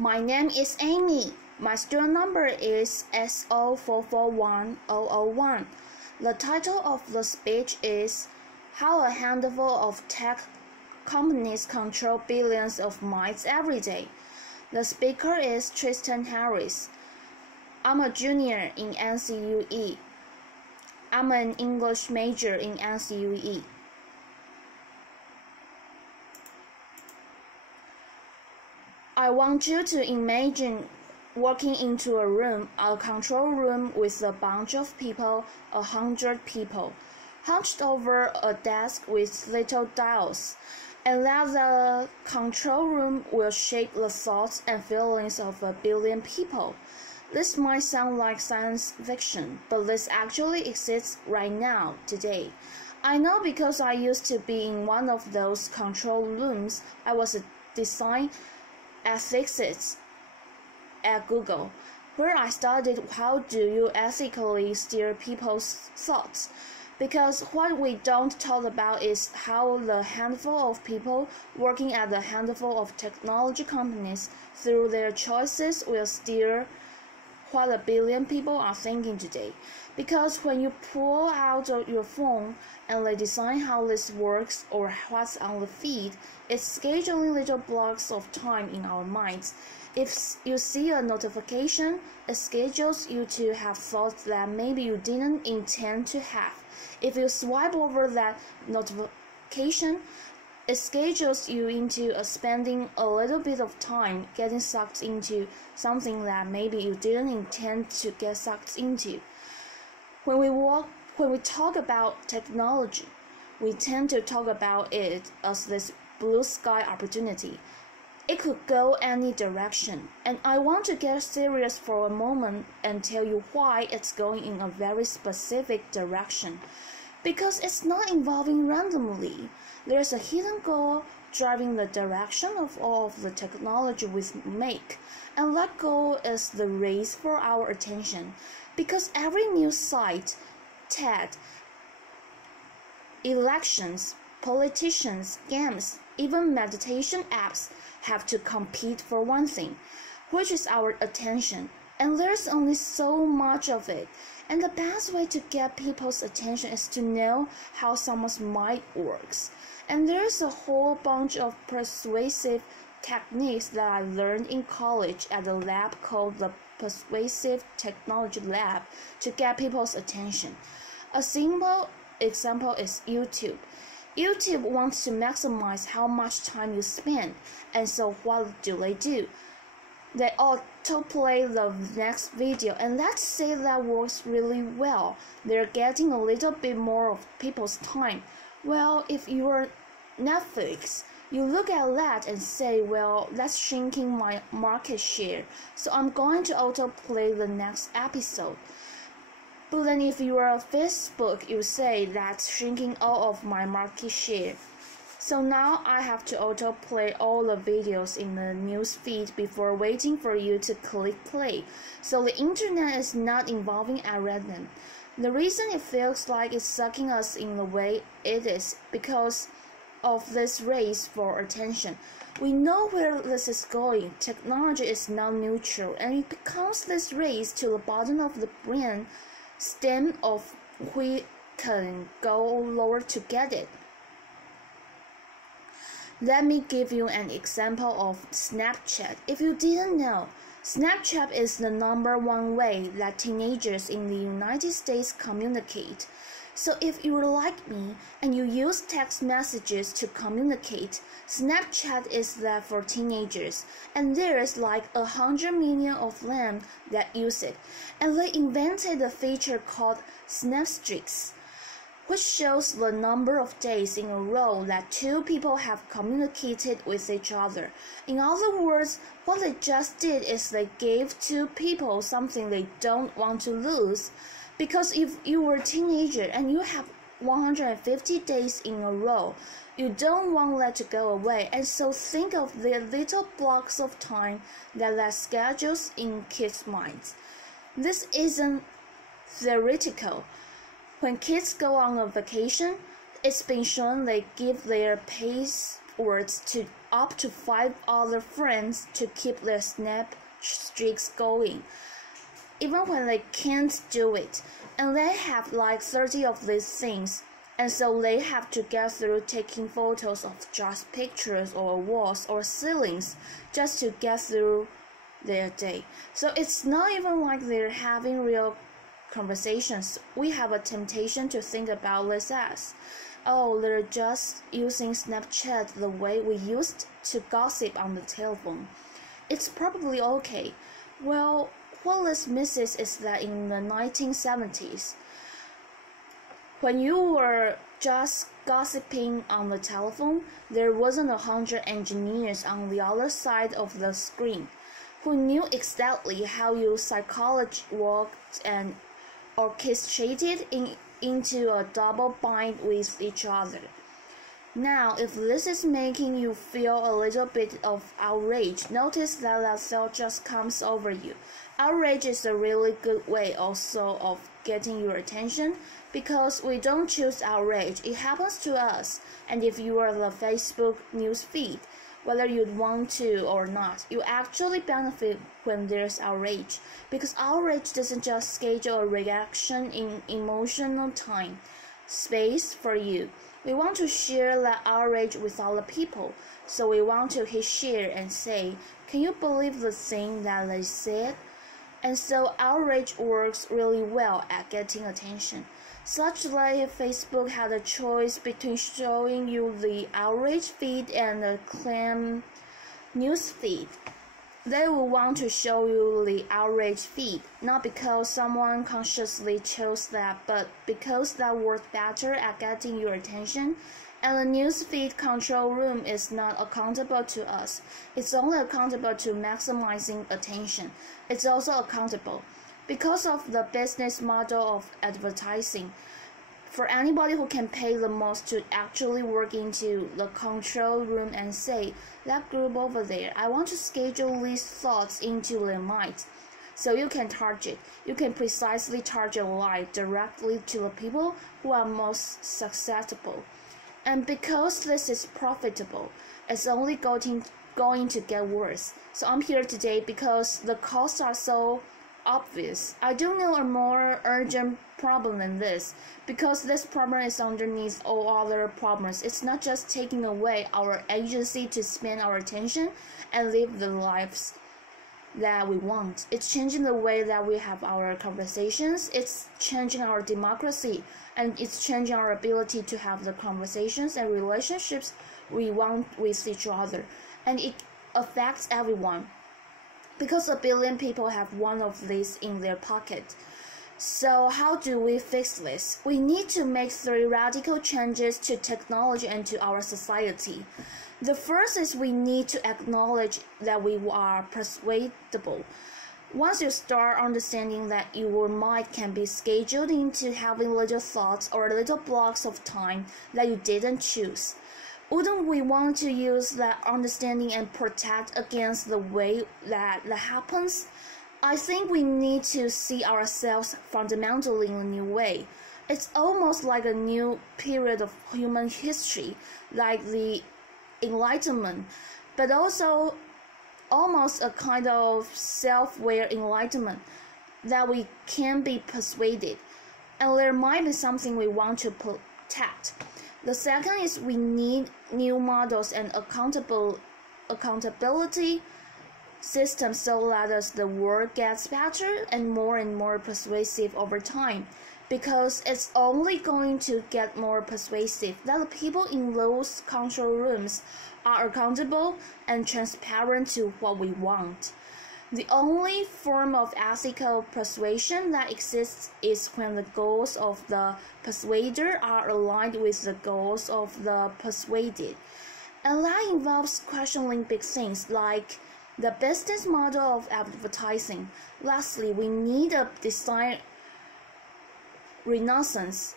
My name is Amy. My student number is SO441001. The title of the speech is How a Handful of Tech Companies Control Billions of Minds Every Day. The speaker is Tristan. I'm a junior in NCUE. I'm an English major in NCUE. I want you to imagine walking into a control room with a bunch of people, 100 people, hunched over a desk with little dials, and that the control room will shape the thoughts and feelings of a billion people. This might sound like science fiction, but this actually exists right now, today. I know because I used to be in one of those control rooms. I was a design ethicist at Google, where I studied how do you ethically steer people's thoughts. Because what we don't talk about is how the handful of people working at the handful of technology companies through their choices will steer what a billion people are thinking today. Because when you pull out your phone and they design how this works or what's on the feed, it's scheduling little blocks of time in our minds. If you see a notification, it schedules you to have thoughts that maybe you didn't intend to have. If you swipe over that notification, it schedules you into spending a little bit of time getting sucked into something that maybe you didn't intend to get sucked into. When we talk about technology, we tend to talk about it as this blue sky opportunity. It could go any direction, and I want to get serious for a moment and tell you why it's going in a very specific direction. Because it's not evolving randomly. There's a hidden goal driving the direction of all of the technology we make, and that goal is the race for our attention. Because every news site, TED, elections, politicians, games, even meditation apps have to compete for one thing, which is our attention. And there's only so much of it. And the best way to get people's attention is to know how someone's mind works. And there's a whole bunch of persuasive techniques that I learned in college at a lab called the Persuasive Technology Lab to get people's attention. A simple example is YouTube. YouTube wants to maximize how much time you spend, and so what do? They autoplay the next video, and let's say that works really well. They're getting a little bit more of people's time. Well, if you're Netflix, you look at that and say, well, that's shrinking my market share, so I'm going to autoplay the next episode. But then if you are a Facebook, you say that's shrinking all of my market share. So now I have to autoplay all the videos in the news feed before waiting for you to click play. So the internet is not evolving at random. The reason it feels like it's sucking us in the way it is because of this race for attention. We know where this is going. Technology is now neutral, and it becomes this race to the bottom of the brain stem of we can go lower to get it. Let me give you an example of Snapchat. If you didn't know, Snapchat is the #1 way that teenagers in the United States communicate. So if you're like me and you use text messages to communicate, Snapchat is that for teenagers, and there is like 100 million of them that use it. And they invented a feature called Snapstreaks, which shows the number of days in a row that two people have communicated with each other. In other words, what they just did is they gave two people something they don't want to lose. Because if you were a teenager and you have 150 days in a row, you don't want that to go away. And so think of the little blocks of time that schedules in kids' minds. This isn't theoretical. When kids go on a vacation, it's been shown they give their passwords to up to 5 other friends to keep their snap streaks going, even when they can't do it. And they have like 30 of these things. And so they have to get through taking photos of just pictures or walls or ceilings just to get through their day. So it's not even like they're having real conversations. We have a temptation to think about this as, oh, they're just using Snapchat the way we used to gossip on the telephone. It's probably okay. Well, what this misses is that in the 1970s, when you were just gossiping on the telephone, there wasn't 100 engineers on the other side of the screen who knew exactly how your psychology worked and orchestrated into a double bind with each other. Now, if this is making you feel a little bit of outrage, notice that thought just comes over you. Outrage is a really good way also of getting your attention, because we don't choose outrage, it happens to us. And if you are the Facebook news feed, whether you'd want to or not, you actually benefit when there's outrage, because outrage doesn't just schedule a reaction in emotional time, space for you. We want to share that outrage with other people, so we want to hit share and say, can you believe the thing that they said? And so outrage works really well at getting attention. Such that if Facebook had a choice between showing you the outrage feed and the claim news feed, they will want to show you the outrage feed, not because someone consciously chose that, but because that worked better at getting your attention. And the newsfeed control room is not accountable to us. It's only accountable to maximizing attention. It's also accountable because of the business model of advertising. For anybody who can pay the most to actually work into the control room and say, that group over there, I want to schedule these thoughts into their minds. So you can target. You can precisely target light directly to the people who are most susceptible. And because this is profitable, it's only going to get worse. So I'm here today because the costs are so obvious. I don't know a more urgent problem than this, because this problem is underneath all other problems. It's not just taking away our agency to spend our attention and live the lives that we want. It's changing the way that we have our conversations. It's changing our democracy, and it's changing our ability to have the conversations and relationships we want with each other. And it affects everyone, because 1 billion people have one of these in their pocket. So how do we fix this? We need to make 3 radical changes to technology and to our society. The first is we need to acknowledge that we are persuadable. Once you start understanding that your mind can be scheduled into having little thoughts or little blocks of time that you didn't choose, wouldn't we want to use that understanding and protect against the way that happens? I think we need to see ourselves fundamentally in a new way. It's almost like a new period of human history, like the Enlightenment, but also almost a kind of self-aware enlightenment that we can be persuaded, and there might be something we want to protect. The second is we need new models and accountability systems so that as the world gets better and more persuasive over time, because it's only going to get more persuasive that the people in those control rooms are accountable and transparent to what we want. The only form of ethical persuasion that exists is when the goals of the persuader are aligned with the goals of the persuaded. And that involves questioning big things like the business model of advertising. Lastly, we need a design renaissance,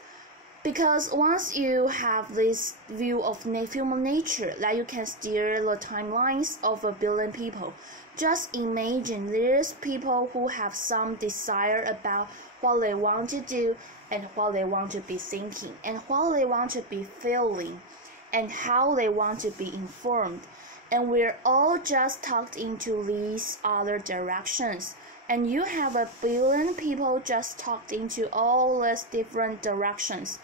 because once you have this view of human nature that you can steer the timelines of 1 billion people, just imagine there's people who have some desire about what they want to do and what they want to be thinking and what they want to be feeling and how they want to be informed. and we're all just tucked into these other directions. And you have a billion people just tucked into all these different directions.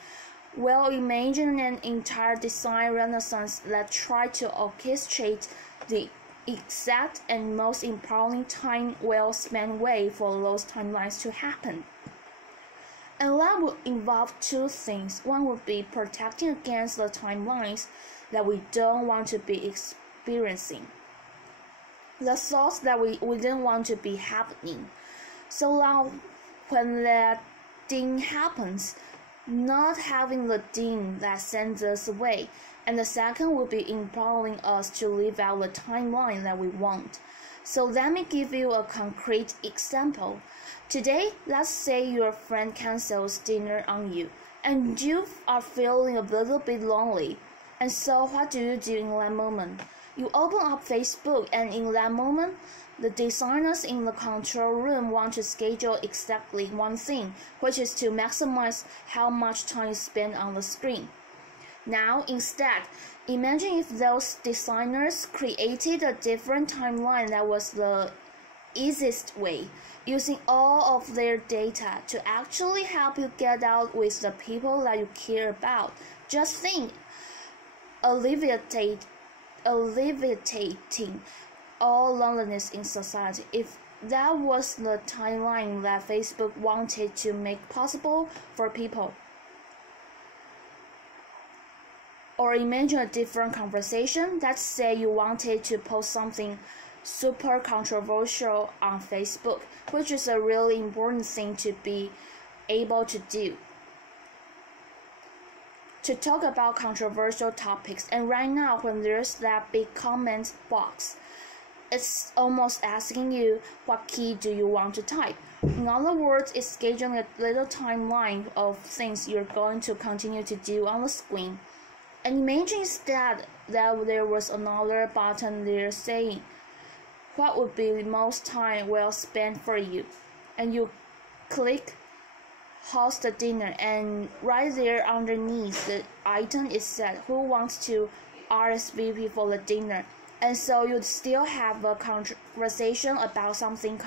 Well, imagine an entire design renaissance that tried to orchestrate the exact and most empowering time well-spent way for those timelines to happen. And that would involve two things. One would be protecting against the timelines that we don't want to be experiencing, the thoughts that we didn't want to be happening. So now when that thing happens, not having the thing that sends us away. And the second will be empowering us to live out the timeline that we want. So let me give you a concrete example. Today, let's say your friend cancels dinner on you, and you are feeling a little bit lonely. And so what do you do in that moment? You open up Facebook, and in that moment, the designers in the control room want to schedule exactly one thing, which is to maximize how much time you spend on the screen. Now, instead, imagine if those designers created a different timeline that was the easiest way, using all of their data to actually help you get out with the people that you care about. Just think, alleviating all loneliness in society. If that was the timeline that Facebook wanted to make possible for people. Or imagine a different conversation. Let's say you wanted to post something super controversial on Facebook, which is a really important thing to be able to do, to talk about controversial topics. And right now, when there's that big comment box, it's almost asking you, what key do you want to type? In other words, it's scheduling a little timeline of things you're going to continue to do on the screen. And imagine instead that there was another button there saying, what would be the most time well spent for you? And you click host the dinner, and right there underneath the item is said, who wants to RSVP for the dinner? And so you'd still have a conversation about something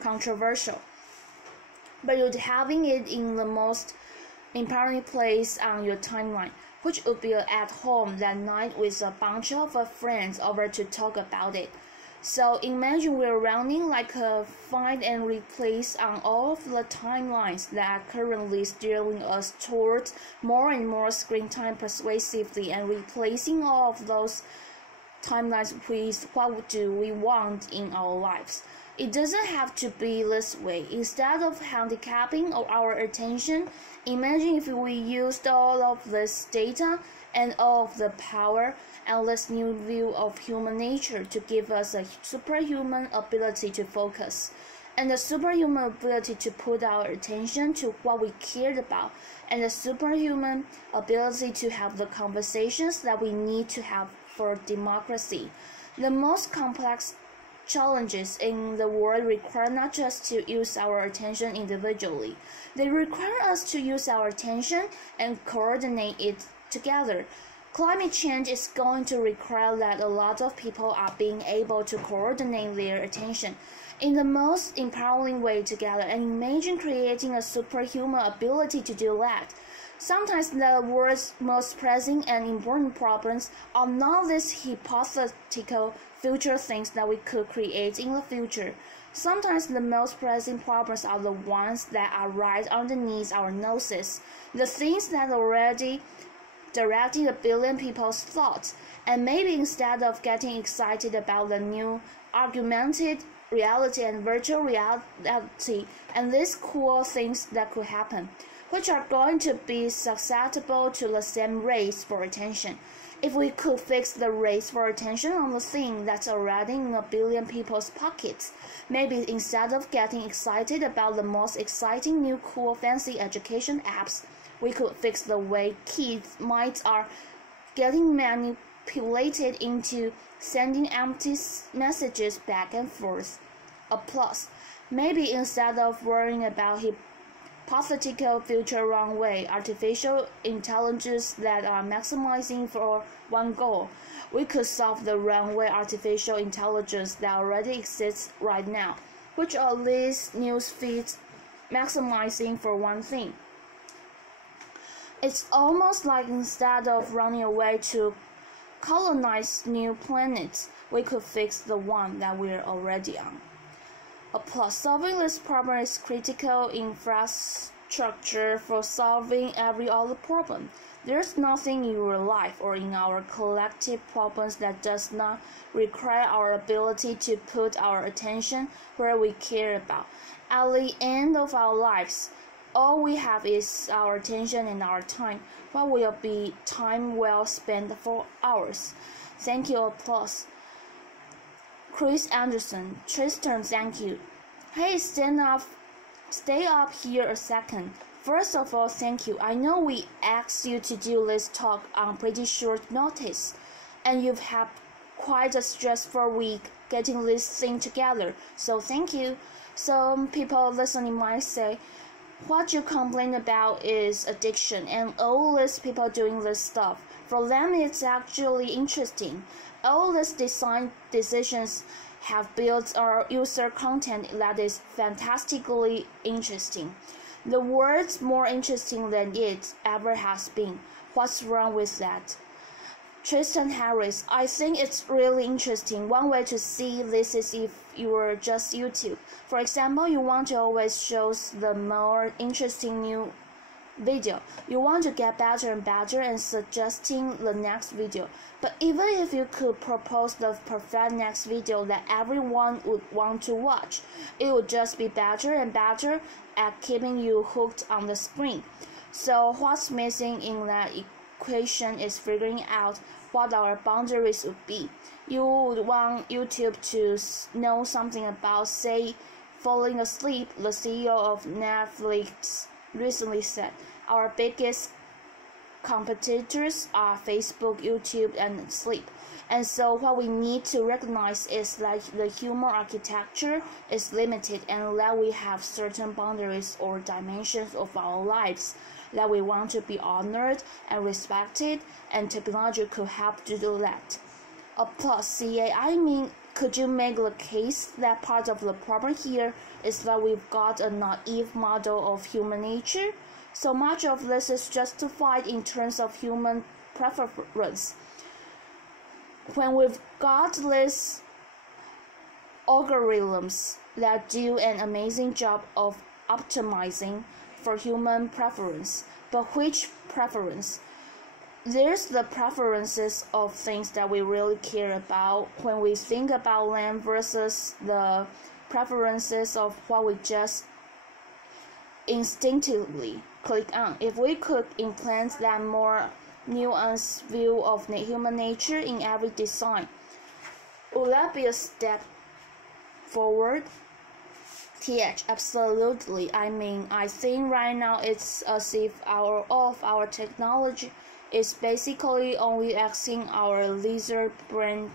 controversial, but you'd having it in the most empowering place on your timeline, which would be at home that night with a bunch of friends over to talk about it. So imagine we're running like a find and replace on all of the timelines that are currently steering us towards more and more screen time persuasively, and replacing all of those timelines with what do we want in our lives. It doesn't have to be this way. Instead of handicapping our attention, imagine if we used all of this data and all of the power and this new view of human nature to give us a superhuman ability to focus, and the superhuman ability to put our attention to what we cared about, and the superhuman ability to have the conversations that we need to have for democracy. The most complex challenges in the world require not just to use our attention individually, they require us to use our attention and coordinate it together. Climate change is going to require that a lot of people are being able to coordinate their attention in the most empowering way together, and imagine creating a superhuman ability to do that. Sometimes the world's most pressing and important problems are not these hypothetical future things that we could create in the future. Sometimes the most pressing problems are the ones that are right underneath our noses, the things that are already directing a billion people's thoughts. And maybe instead of getting excited about the new augmented reality and virtual reality and these cool things that could happen, which are going to be susceptible to the same race for attention, if we could fix the race for attention on the thing that's already in a billion people's pockets, maybe instead of getting excited about the most exciting new cool fancy education apps, we could fix the way kids' minds are getting manipulated into sending empty messages back and forth. A plus, maybe instead of worrying about hypothetical future runway artificial intelligence that are maximizing for one goal. We could solve the runway artificial intelligence that already exists right now, which are these news feeds maximizing for one thing. It's almost like instead of running away to colonize new planets, we could fix the one that we're already on. Plus, solving this problem is critical infrastructure for solving every other problem. There's nothing in your life or in our collective problems that does not require our ability to put our attention where we care about. At the end of our lives, all we have is our attention and our time. What will be time well spent for ours? Thank you, applause. Chris Anderson, Tristan, thank you. Hey, stay up here a second. First of all, thank you. I know we asked you to do this talk on pretty short notice, and you've had quite a stressful week getting this thing together, so thank you. Some people listening might say, what you complain about is addiction and all these people doing this stuff. For them, it's actually interesting. All these design decisions have built our user content that is fantastically interesting. The world's more interesting than it ever has been. What's wrong with that? Tristan Harris, I think it's really interesting. One way to see this is if you were just YouTube. For example, you want to always show the more interesting new video. You want to get better and better and suggesting the next video. But even if you could propose the perfect next video that everyone would want to watch, it would just be better and better at keeping you hooked on the screen. So what's missing in that equation is figuring out what our boundaries would be. You would want YouTube to know something about, say, falling asleep. The CEO of Netflix recently said, our biggest competitors are Facebook, YouTube, and sleep. And so what we need to recognize is that the human architecture is limited and that we have certain boundaries or dimensions of our lives that we want to be honored and respected, and technology could help to do that. Plus, CA, I mean, could you make the case that part of the problem here is that we've got a naive model of human nature? So much of this is justified in terms of human preference. When we've got these algorithms that do an amazing job of optimizing for human preference, but which preference? There's the preferences of things that we really care about when we think about them versus the preferences of what we just instinctively click on. If we could implant that more nuanced view of human nature in every design, would that be a step forward? TH, absolutely. I mean, I think right now it's as if all of our technology is basically only asking our lizard brain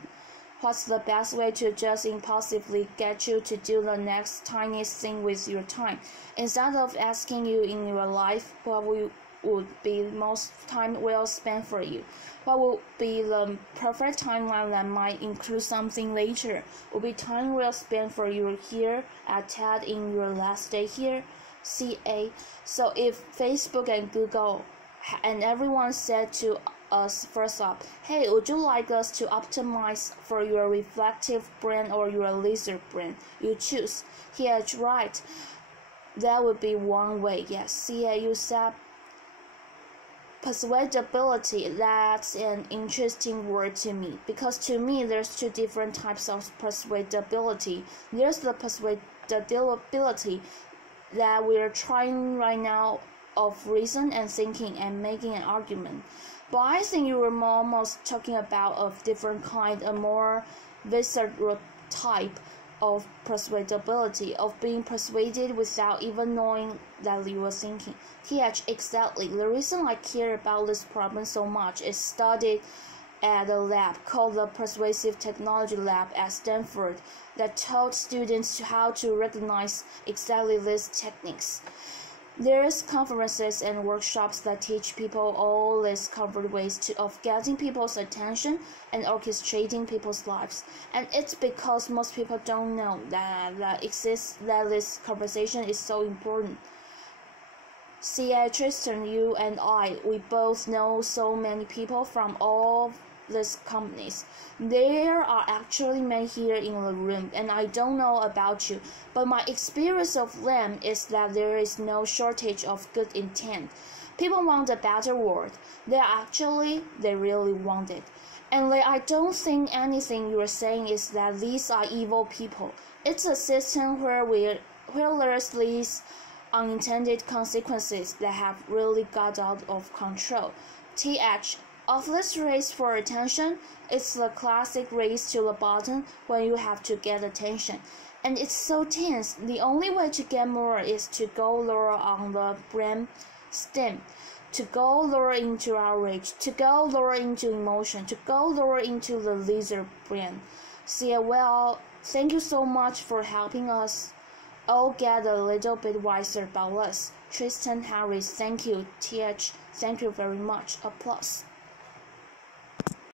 what's the best way to just impulsively get you to do the next tiniest thing with your time, instead of asking you in your life what would be most time well spent for you. What would be the perfect timeline that might include something later? Would be time well spent for you here at TED in your last day here? CA. So if Facebook and Google and everyone said to us first up, hey, would you like us to optimize for your reflective brain or your lizard brain? You choose. Yeah, right. That would be one way. Yes, CA, you said persuadability. That's an interesting word to me, because to me there's two different types of persuadability. There's the persuadability that we're trying right now of reason and thinking and making an argument. But I think you were almost talking about a different kind, a more visceral type of persuadability, of being persuaded without even knowing that you were thinking. TH, exactly. The reason I care about this problem so much is studied at a lab called the Persuasive Technology Lab at Stanford that taught students how to recognize exactly these techniques. There's conferences and workshops that teach people all these covered ways of getting people's attention and orchestrating people's lives. And it's because most people don't know that this conversation is so important. See, Tristan, you and I, we both know so many people from all these companies. There are actually many here in the room, and I don't know about you, but my experience of them is that there is no shortage of good intent. People want a better world. They really want it. And I don't think anything you're saying is that these are evil people. It's a system where there's these unintended consequences that have really got out of control. Of this race for attention, it's the classic race to the bottom when you have to get attention. And it's so tense. The only way to get more is to go lower on the brain stem, to go lower into outrage, to go lower into emotion, to go lower into the lizard brain. See, well, thank you so much for helping us all get a little bit wiser about us. Tristan, Harris, thank you. TH, thank you very much. Applause.